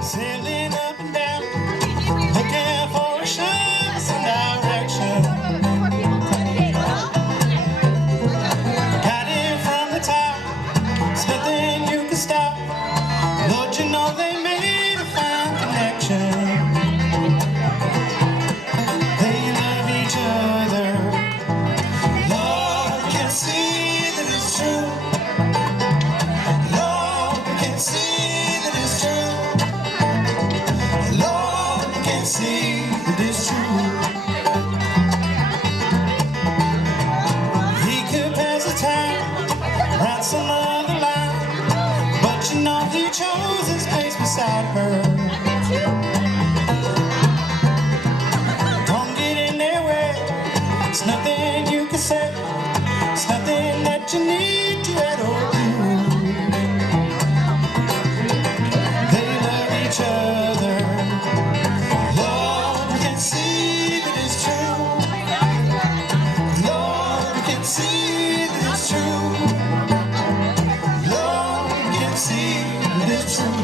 Sailing up and down, looking for a shine, some direction. Got it from the top, there's nothing you can stop. Lord, you know they made a fine connection. They love each other. Lord, we can see that it's true. Lord, we can see that it's true. Lord, we can see that it's true. He could pass the time, write some other line, but you know he chose his place beside her. Don't get in their way. It's nothing you can say. It's nothing that you need to add or do. They love each other. Lord, we can see that it's true. Lord, we can see that it's true. Lord, we can see that it's true.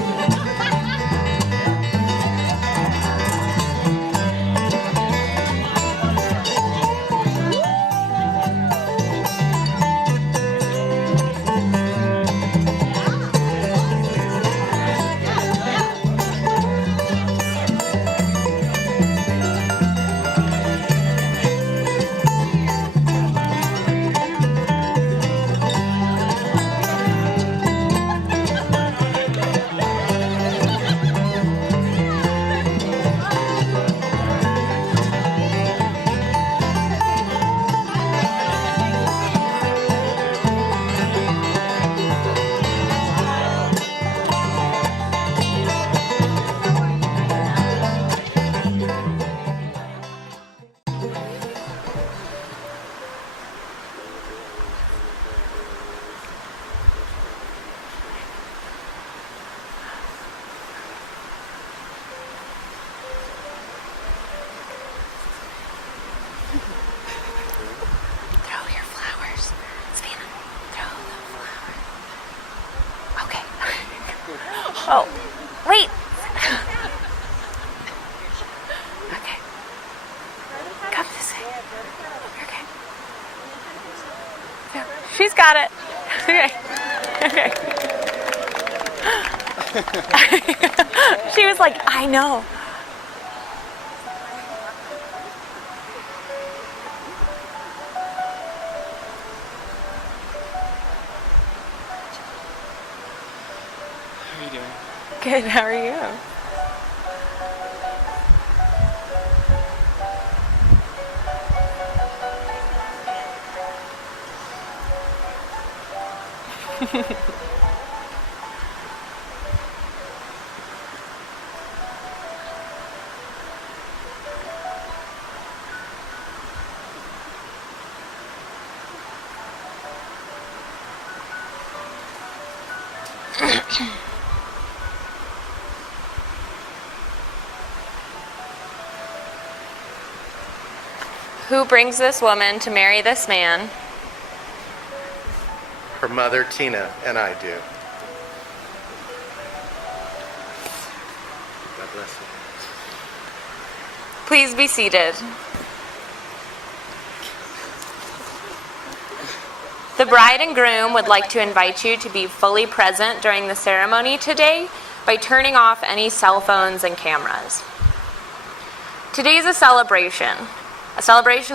Throw your flowers. Savannah, throw the flowers. Okay. Oh, wait. Okay. Come this way. Okay. Yeah, she's got it. Okay. Okay. She was like, I know. How are you doing? Good, how are you? Who brings this woman to marry this man? Her mother, Tina, and I do. God bless you. Please be seated. The bride and groom would like to invite you to be fully present during the ceremony today by turning off any cell phones and cameras. Today is a celebration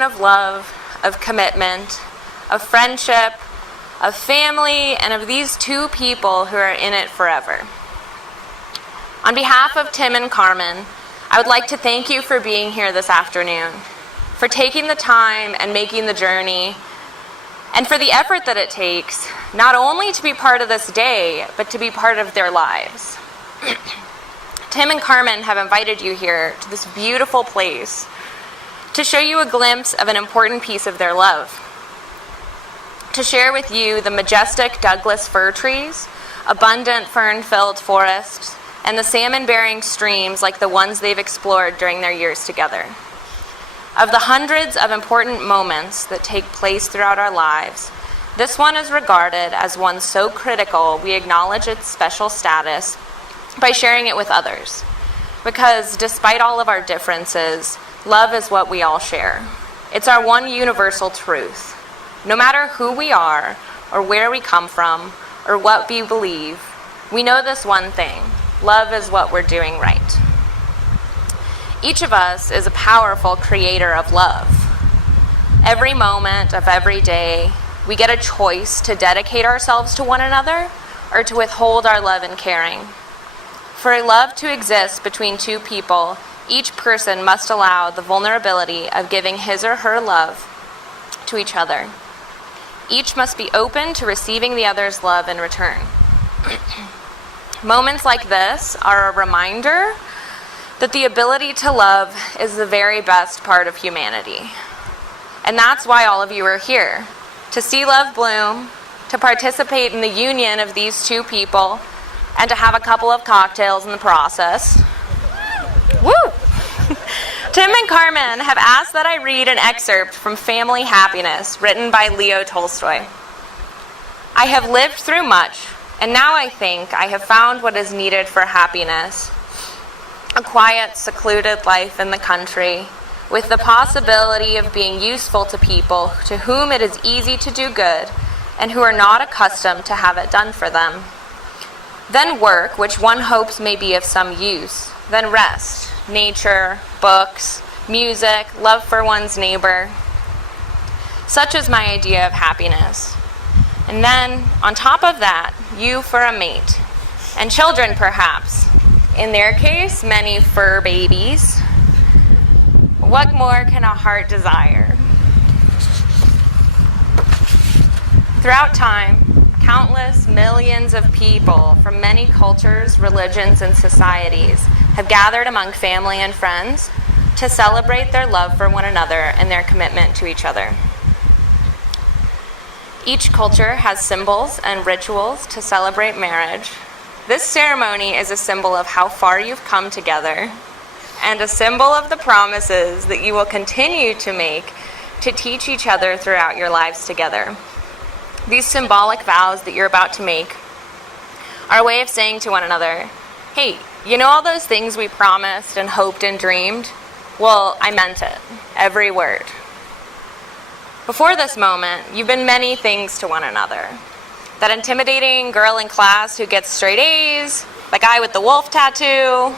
of love, of commitment, of friendship, of family, and of these two people who are in it forever. On behalf of Tim and Carmen, I would like to thank you for being here this afternoon, for taking the time and making the journey, and for the effort that it takes, not only to be part of this day, but to be part of their lives. Tim and Carmen have invited you here to this beautiful place to show you a glimpse of an important piece of their love, to share with you the majestic Douglas fir trees, abundant fern-filled forests, and the salmon-bearing streams like the ones they've explored during their years together. Of the hundreds of important moments that take place throughout our lives, this one is regarded as one so critical we acknowledge its special status by sharing it with others. Because despite all of our differences, love is what we all share. It's our one universal truth. No matter who we are, or where we come from, or what we believe, we know this one thing: love is what we're doing right. Each of us is a powerful creator of love. Every moment of every day, we get a choice to dedicate ourselves to one another or to withhold our love and caring. For a love to exist between two people, each person must allow the vulnerability of giving his or her love to each other. Each must be open to receiving the other's love in return. Moments like this are a reminder that the ability to love is the very best part of humanity. And that's why all of you are here, to see love bloom, to participate in the union of these two people, and to have a couple of cocktails in the process. Woo! Tim and Carmen have asked that I read an excerpt from Family Happiness, written by Leo Tolstoy. I have lived through much, and now I think I have found what is needed for happiness. A quiet, secluded life in the country, with the possibility of being useful to people to whom it is easy to do good, and who are not accustomed to have it done for them. Then work, which one hopes may be of some use. Then rest, nature, books, music, love for one's neighbor. Such is my idea of happiness. And then, on top of that, you for a mate. And children, perhaps. In their case, many fur babies. What more can a heart desire? Throughout time, countless millions of people from many cultures, religions, and societies have gathered among family and friends to celebrate their love for one another and their commitment to each other. Each culture has symbols and rituals to celebrate marriage. This ceremony is a symbol of how far you've come together and a symbol of the promises that you will continue to make to teach each other throughout your lives together. These symbolic vows that you're about to make are a way of saying to one another, hey, you know all those things we promised and hoped and dreamed? Well, I meant it, every word. Before this moment, you've been many things to one another. That intimidating girl in class who gets straight A's, the guy with the wolf tattoo,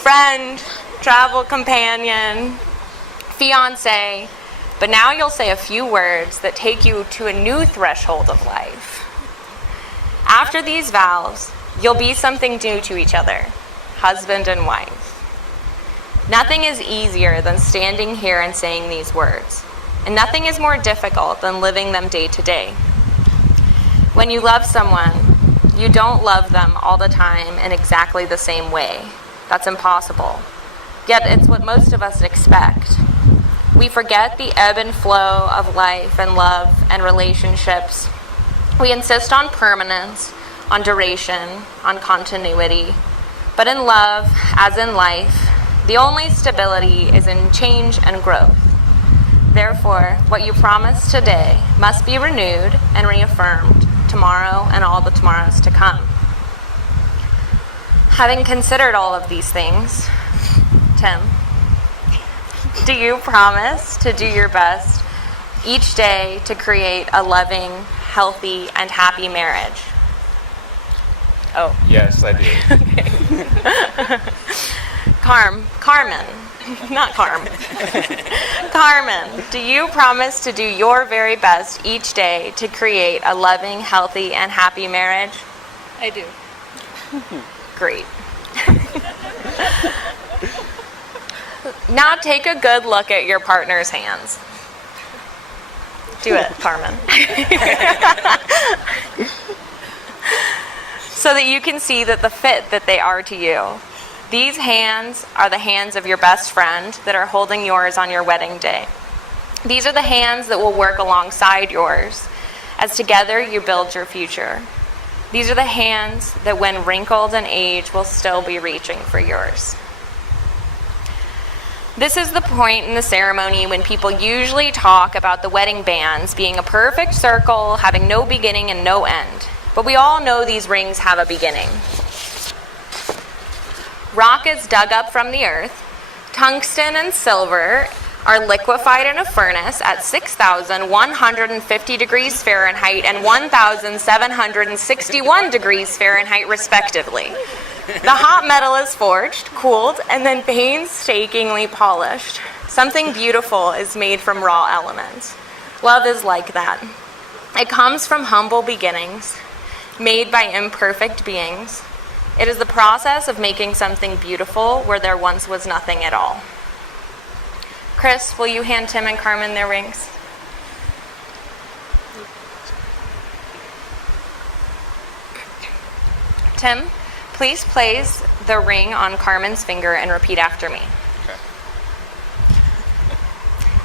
friend, travel companion, fiance. But now you'll say a few words that take you to a new threshold of life. After these vows, you'll be something new to each other, husband and wife. Nothing is easier than standing here and saying these words, and nothing is more difficult than living them day to day. When you love someone, you don't love them all the time in exactly the same way. That's impossible. Yet it's what most of us expect. We forget the ebb and flow of life and love and relationships. We insist on permanence, on duration, on continuity. But in love, as in life, the only stability is in change and growth. Therefore, what you promise today must be renewed and reaffirmed tomorrow and all the tomorrows to come. Having considered all of these things, Tim, do you promise to do your best each day to create a loving, healthy, and happy marriage? Oh. Yes, I do. Okay. Carmen, not Carm. Carmen, do you promise to do your very best each day to create a loving, healthy, and happy marriage? I do. Great. Now take a good look at your partner's hands. Do it, Carmen. So that you can see that the fit that they are to you. These hands are the hands of your best friend that are holding yours on your wedding day. These are the hands that will work alongside yours as together you build your future. These are the hands that when wrinkled in age will still be reaching for yours. This is the point in the ceremony when people usually talk about the wedding bands being a perfect circle, having no beginning and no end. But we all know these rings have a beginning. Rock is dug up from the earth. Tungsten and silver are liquefied in a furnace at 6,150 degrees Fahrenheit and 1,761 degrees Fahrenheit, respectively. The hot metal is forged, cooled, and then painstakingly polished. Something beautiful is made from raw elements. Love is like that. It comes from humble beginnings, made by imperfect beings. It is the process of making something beautiful where there once was nothing at all. Chris, will you hand Tim and Carmen their rings? Tim, please place the ring on Carmen's finger and repeat after me. Okay.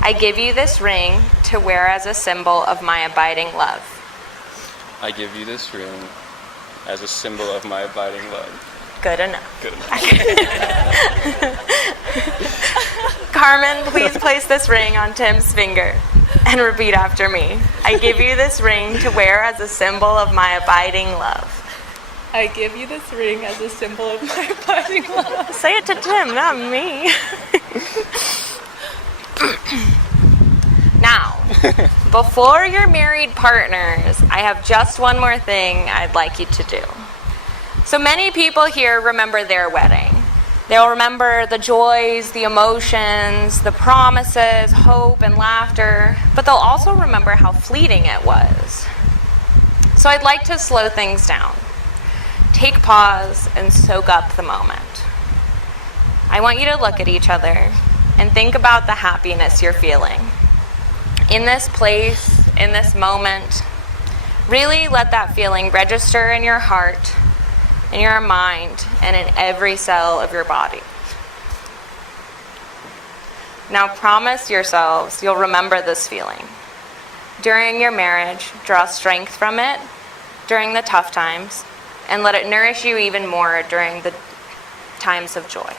I give you this ring to wear as a symbol of my abiding love. I give you this ring as a symbol of my abiding love. Good enough. Good enough. Carmen, please place this ring on Tim's finger and repeat after me. I give you this ring to wear as a symbol of my abiding love. I give you this ring as a symbol of my abiding love. Say it to Tim, not me. Now, before you're married partners, I have just one more thing I'd like you to do. So many people here remember their wedding. They'll remember the joys, the emotions, the promises, hope, and laughter, but they'll also remember how fleeting it was. So I'd like to slow things down. Take pause and soak up the moment. I want you to look at each other and think about the happiness you're feeling. In this place, in this moment, really let that feeling register in your heart, in your mind, and in every cell of your body. Now promise yourselves you'll remember this feeling. During your marriage, draw strength from it during the tough times, and let it nourish you even more during the times of joy.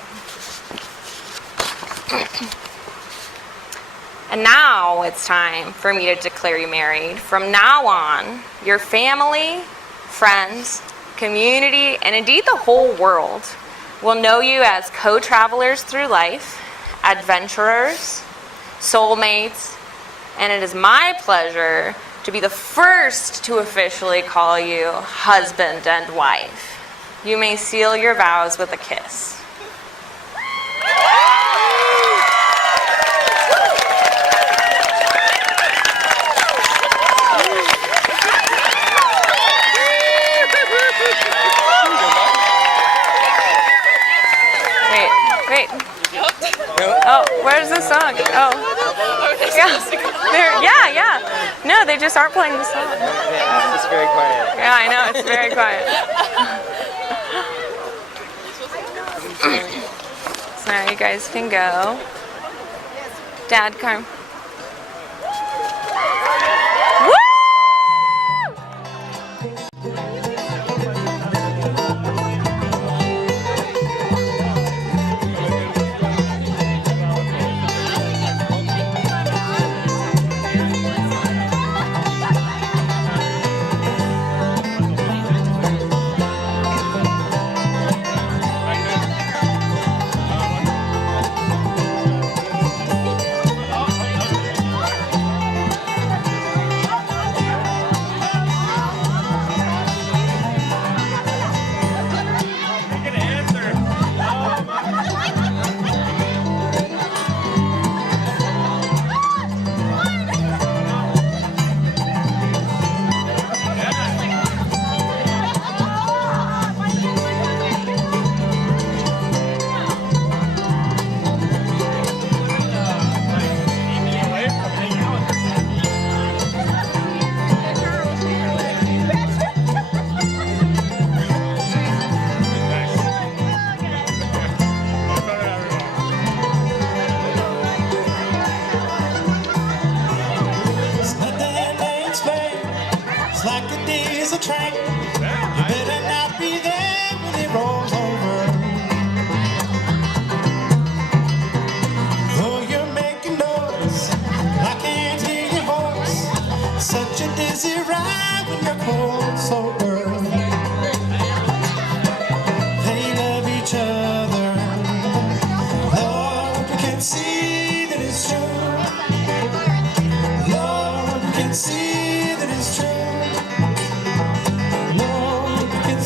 And now it's time for me to declare you married. From now on, your family, friends, community, and indeed the whole world will know you as co-travelers through life, adventurers, soulmates, and it is my pleasure to be the first to officially call you husband and wife. You may seal your vows with a kiss. Wait. Oh, where's the song? Oh. Yeah. No, they just aren't playing the song. It's very quiet. Yeah, I know, it's very quiet. So now you guys can go. Dad, Carmen.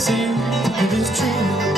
see if it is true.